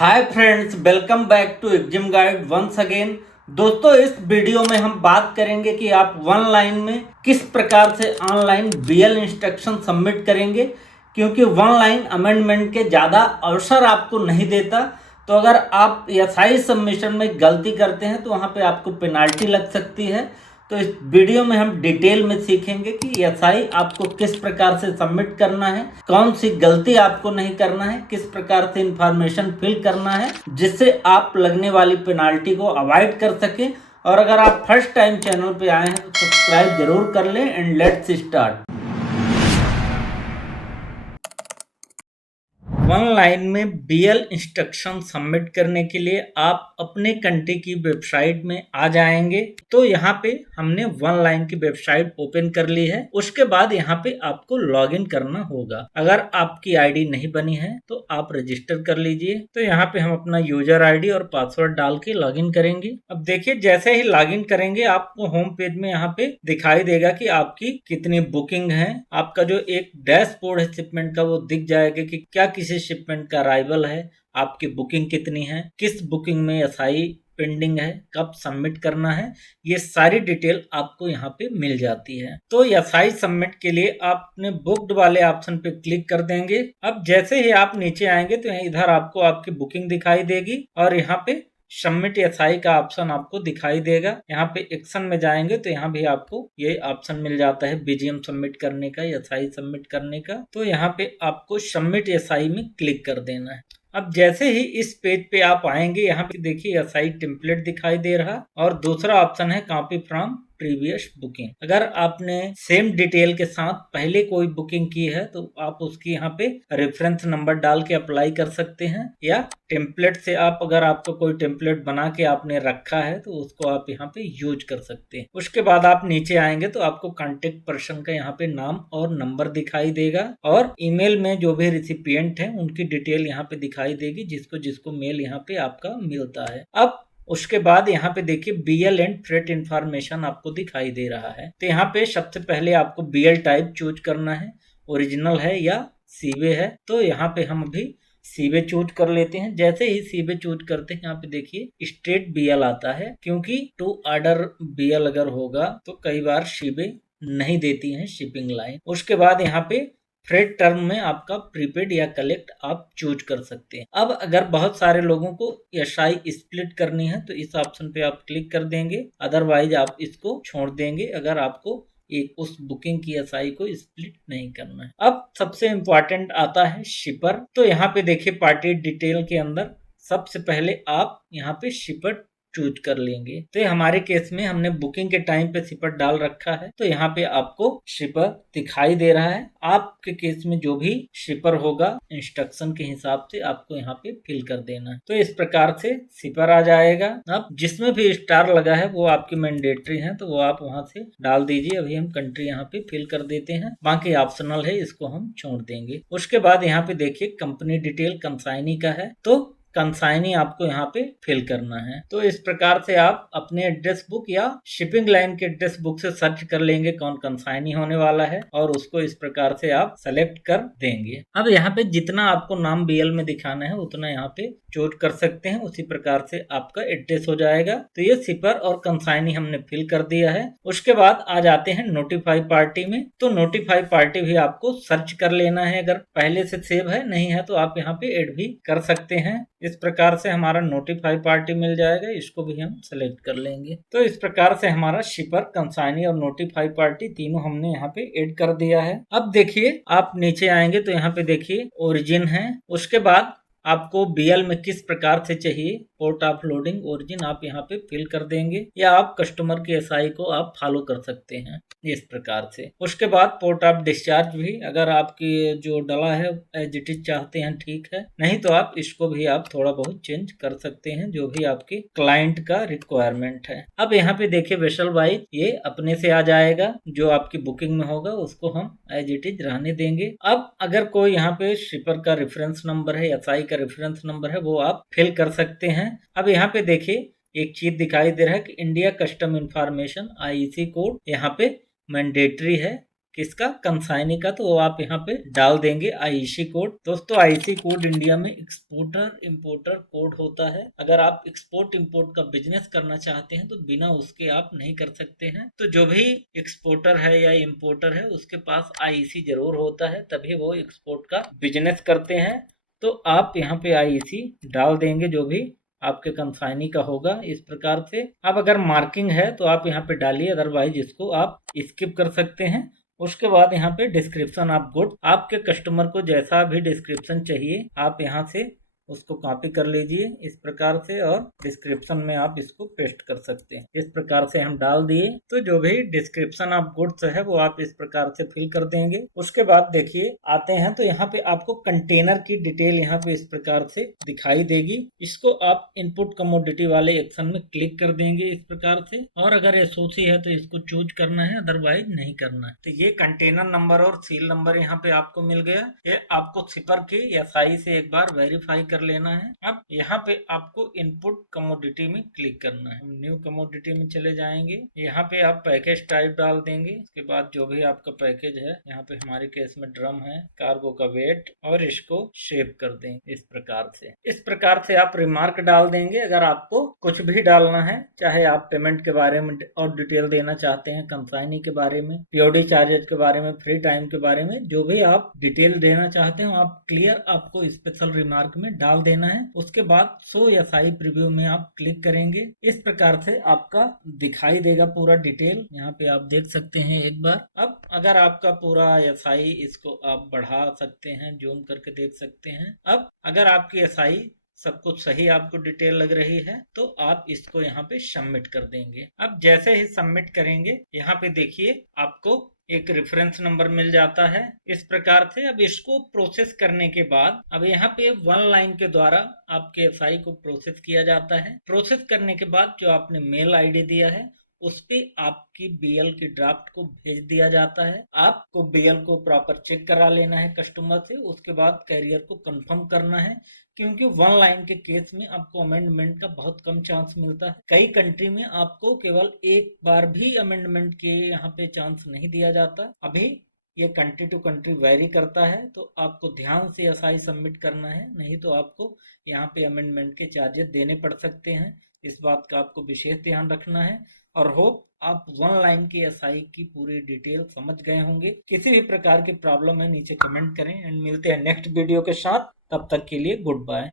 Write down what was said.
Hi friends, welcome back to exam guide once again. दोस्तों, इस video में हम बात करेंगे कि आप वन लाइन में किस प्रकार से ऑनलाइन बीएल इंस्ट्रक्शन सबमिट करेंगे, क्योंकि वन लाइन अमेंडमेंट के ज़्यादा अवसर आपको नहीं देता। तो अगर आप एसआई सबमिशन में गलती करते हैं तो वहाँ पे आपको पेनाल्टी लग सकती है। तो इस वीडियो में हम डिटेल में सीखेंगे कि एसआई आपको किस प्रकार से सबमिट करना है, कौन सी गलती आपको नहीं करना है, किस प्रकार से इंफॉर्मेशन फिल करना है जिससे आप लगने वाली पेनाल्टी को अवॉइड कर सके। और अगर आप फर्स्ट टाइम चैनल पे आए हैं तो सब्सक्राइब जरूर कर लें and let's start. One line में बीएल इंस्ट्रक्शन सबमिट करने के लिए आप अपने कंट्री की वेबसाइट में आ जाएंगे। तो यहाँ पे हमने वन लाइन की वेबसाइट ओपन कर ली है। उसके बाद यहाँ पे आपको लॉगिन करना होगा। अगर आपकी आईडी नहीं बनी है तो आप रजिस्टर कर लीजिए। तो यहाँ पे हम अपना यूजर आईडी और पासवर्ड डाल के लॉगिन करेंगे। अब देखिए, जैसे ही लॉगिन करेंगे आपको होम पेज में यहाँ पे दिखाई देगा कि आपकी कितनी बुकिंग है। आपका जो एक डैशबोर्ड है शिपमेंट का, वो दिख जाएगा कि क्या किसी शिपमेंट का अराइवल है, आपकी बुकिंग कितनी है, किस बुकिंग में एसआई पेंडिंग है, कब सबमिट करना है। ये सारी डिटेल आपको यहाँ पे मिल जाती है। तो एसआई सबमिट के लिए आप अपने बुक्ड वाले ऑप्शन पे क्लिक कर देंगे। अब जैसे ही आप नीचे आएंगे तो इधर आपको आपकी बुकिंग दिखाई देगी और यहाँ पे सबमिट एसआई का ऑप्शन आपको दिखाई देगा। यहाँ पे एक्शन में जाएंगे तो यहाँ भी आपको ये ऑप्शन मिल जाता है बीजीएम सबमिट करने का, एसआई सबमिट करने का। तो यहाँ पे आपको सबमिट एसआई में क्लिक कर देना है। अब जैसे ही इस पेज पे आप आएंगे, यहाँ पे देखिए एसआई टेम्पलेट दिखाई दे रहा और दूसरा ऑप्शन है कॉपी फ्रॉम प्रीवियस बुकिंग। अगर आपने सेम डिटेल के साथ पहले कोई बुकिंग की है तो आप उसकी यहाँ पे रेफरेंस नंबर डाल के अप्लाई कर सकते हैं, या टेम्पलेट से आप अगर आपको कोई टेम्पलेट बना के आपने रखा है तो उसको आप यहाँ पे यूज कर सकते हैं। उसके बाद आप नीचे आएंगे तो आपको कॉन्टेक्ट पर्सन का यहाँ पे नाम और नंबर दिखाई देगा और ईमेल में जो भी रिसिपिएंट है उनकी डिटेल यहाँ पे दिखाई देगी, जिसको जिसको मेल यहाँ पे आपका मिलता है। अब उसके बाद यहाँ पे देखिए बीएल एंड फ्रेट इंफॉर्मेशन आपको दिखाई दे रहा है। तो यहाँ पे सबसे पहले आपको बीएल टाइप चूज करना है, ओरिजिनल है या सीवे है। तो यहाँ पे हम अभी सीवे चूज कर लेते हैं। जैसे ही सीवे चूज करते हैं, यहाँ पे देखिए स्टेट बीएल आता है, क्योंकि टू ऑर्डर बीएल अगर होगा तो कई बार सीवे नहीं देती है शिपिंग लाइन। उसके बाद यहाँ पे फ्रेट टर्म में आपका प्रीपेड या कलेक्ट आप चूज कर सकते हैं। अब अगर बहुत सारे लोगों को एसआई स्प्लिट करनी है तो इस ऑप्शन पे आप क्लिक कर देंगे, अदरवाइज आप इसको छोड़ देंगे अगर आपको एक उस बुकिंग की एसआई को स्प्लिट नहीं करना है। अब सबसे इंपॉर्टेंट आता है शिपर। तो यहाँ पे देखिए पार्टी डिटेल के अंदर सबसे पहले आप यहाँ पे शिपर चूज कर लेंगे। तो हमारे केस में हमने बुकिंग के टाइम पे शिपर डाल रखा है, तो यहाँ पे आपको शिपर दिखाई दे रहा है। आपके केस में जो भी शिपर होगा इंस्ट्रक्शन के हिसाब से आपको यहाँ पे फिल कर देना है। तो इस प्रकार से शिपर आ जाएगा। अब जिसमें भी स्टार लगा है वो आपकी मैंडेटरी है, तो वो आप वहां से डाल दीजिए। अभी हम कंट्री यहाँ पे फिल कर देते हैं, बाकी ऑप्शनल है, इसको हम छोड़ देंगे। उसके बाद यहाँ पे देखिए कंपनी डिटेल कंसाइनी का है, तो कंसाइनी आपको यहाँ पे फिल करना है। तो इस प्रकार से आप अपने एड्रेस बुक या शिपिंग लाइन के एड्रेस बुक से सर्च कर लेंगे कौन कंसाइनी होने वाला है और उसको इस प्रकार से आप सेलेक्ट कर देंगे। अब यहाँ पे जितना आपको नाम बीएल में दिखाना है उतना यहाँ पे चूज कर सकते हैं, उसी प्रकार से आपका एड्रेस हो जाएगा। तो ये शिपर और कंसाइनी हमने फिल कर दिया है। उसके बाद आ जाते हैं नोटिफाई पार्टी में। तो नोटिफाई पार्टी भी आपको सर्च कर लेना है, अगर पहले से सेव है, नहीं है तो आप यहाँ पे ऐड भी कर सकते हैं। इस प्रकार से हमारा नोटिफाई पार्टी मिल जाएगा, इसको भी हम सेलेक्ट कर लेंगे। तो इस प्रकार से हमारा शिपर, कंसाइनी और नोटिफाई पार्टी तीनों हमने यहाँ पे ऐड कर दिया है। अब देखिए आप नीचे आएंगे तो यहाँ पे देखिए ओरिजिन है। उसके बाद आपको बीएल में किस प्रकार से चाहिए, पोर्ट ऑफ लोडिंग ओरिजिन आप यहाँ पे फिल कर देंगे, या आप कस्टमर के एसआई को आप फॉलो कर सकते हैं इस प्रकार से। उसके बाद पोर्ट ऑफ डिस्चार्ज भी अगर आपकी जो डला है एज इट इज चाहते हैं ठीक है, नहीं तो आप इसको भी आप थोड़ा बहुत चेंज कर सकते हैं, जो भी आपके क्लाइंट का रिक्वायरमेंट है। अब यहाँ पे देखिए वेसल वाइज ये अपने से आ जाएगा, जो आपकी बुकिंग में होगा उसको हम एज इट इज रहने देंगे। अब अगर कोई यहाँ पे शिपर का रेफरेंस नंबर है, एसआई का रेफरेंस नंबर है, वो आप फिल कर सकते हैं। अब यहाँ पे देखिए एक चीज दिखाई दे रहा है कि India custom information IEC code यहाँ पे मैंडेटरी है, किसका, कंसाइनी का, तो वो आप यहाँ पे डाल देंगे आईसी कोड। दोस्तों आईसी कोड इंडिया में एक्सपोर्टर इंपोर्टर कोड होता है। अगर आप एक्सपोर्ट इंपोर्ट का बिजनेस करना चाहते हैं तो बिना उसके आप नहीं कर सकते हैं। तो जो भी एक्सपोर्टर है या इंपोर्टर है उसके पास आईसी जरूर होता है, तभी वो एक्सपोर्ट का बिजनेस करते हैं। तो आप यहाँ पे आईसी डाल देंगे जो भी आपके कंसाइनी का होगा। इस प्रकार से अब अगर मार्किंग है तो आप यहाँ पे डालिए, अदरवाइज इसको आप स्किप कर सकते हैं। उसके बाद यहाँ पे डिस्क्रिप्शन ऑफ गुड, आपके कस्टमर को जैसा भी डिस्क्रिप्शन चाहिए आप यहाँ से उसको कॉपी कर लीजिए इस प्रकार से, और डिस्क्रिप्शन में आप इसको पेस्ट कर सकते हैं। इस प्रकार से हम डाल दिए, तो जो भी डिस्क्रिप्शन ऑफ गुड्स है वो आप इस प्रकार से फिल कर देंगे। उसके बाद देखिए आते हैं तो यहाँ पे आपको कंटेनर की डिटेल यहाँ पे इस प्रकार से दिखाई देगी। इसको आप इनपुट कमोडिटी वाले एक्शन में क्लिक कर देंगे इस प्रकार से, और अगर एसओसी है तो इसको चूज करना है, अदरवाइज नहीं करना है। तो ये कंटेनर नंबर और सील नंबर यहाँ पे आपको मिल गया। ये आपको शिपर की या साई से एक बार वेरीफाई कर लेना है। अब यहाँ पे आपको इनपुट कमोडिटी में क्लिक करना है। हम न्यू कमोडिटी में चले जाएंगे। यहाँ पे आप पैकेज टाइप डाल देंगे। इसके बाद जो भी आपका पैकेज है, यहाँ पे हमारे केस में ड्रम है, कार्गो का वेट, और इसको शेप कर देंगे इस प्रकार से। इस प्रकार से आप रिमार्क डाल देंगे। अगर आपको कुछ भी डालना है, चाहे आप पेमेंट के बारे में और डिटेल देना चाहते हैं, कंसाइनी के बारे में, पीओडी चार्जेज के बारे में, फ्री टाइम के बारे में, जो भी आप डिटेल देना चाहते हैं आप क्लियर आपको स्पेशल रिमार्क में डाल देना है। उसके बाद शो या साई प्रीव्यू में आप क्लिक करेंगे। इस प्रकार से आपका दिखाई देगा पूरा डिटेल। यहाँ पे आप देख सकते हैं एक बार। अब अगर आपका पूरा एसआई, इसको आप बढ़ा सकते हैं, जूम करके देख सकते हैं। अब अगर आपकी एसआई सब कुछ सही आपको डिटेल लग रही है तो आप इसको यहाँ पे सबमिट कर देंगे। अब जैसे ही सबमिट करेंगे यहाँ पे देखिए आपको एक रेफरेंस नंबर मिल जाता है इस प्रकार से। अब इसको प्रोसेस करने के बाद अब यहाँ पे वन लाइन के द्वारा आपके एफआई को प्रोसेस किया जाता है। प्रोसेस करने के बाद जो आपने मेल आईडी दिया है उस पे आपकी बीएल की ड्राफ्ट को भेज दिया जाता है। आपको बीएल को प्रॉपर चेक करा लेना है कस्टमर से। उसके बाद कैरियर को कंफर्म करना है, क्योंकि वन लाइन के केस में आपको अमेंडमेंट का बहुत कम चांस मिलता है। कई कंट्री में आपको केवल एक बार भी अमेंडमेंट के यहाँ पे चांस नहीं दिया जाता। अभी ये कंट्री टू कंट्री वेरी करता है, तो आपको ध्यान से एसआई सबमिट करना है, नहीं तो आपको यहाँ पे अमेंडमेंट के चार्जेस देने पड़ सकते हैं। इस बात का आपको विशेष ध्यान रखना है। और होप आप वन लाइन की एसआई की पूरी डिटेल समझ गए होंगे। किसी भी प्रकार की प्रॉब्लम है नीचे कमेंट करें, एंड मिलते हैं नेक्स्ट वीडियो के साथ। तब तक के लिए गुड बाय।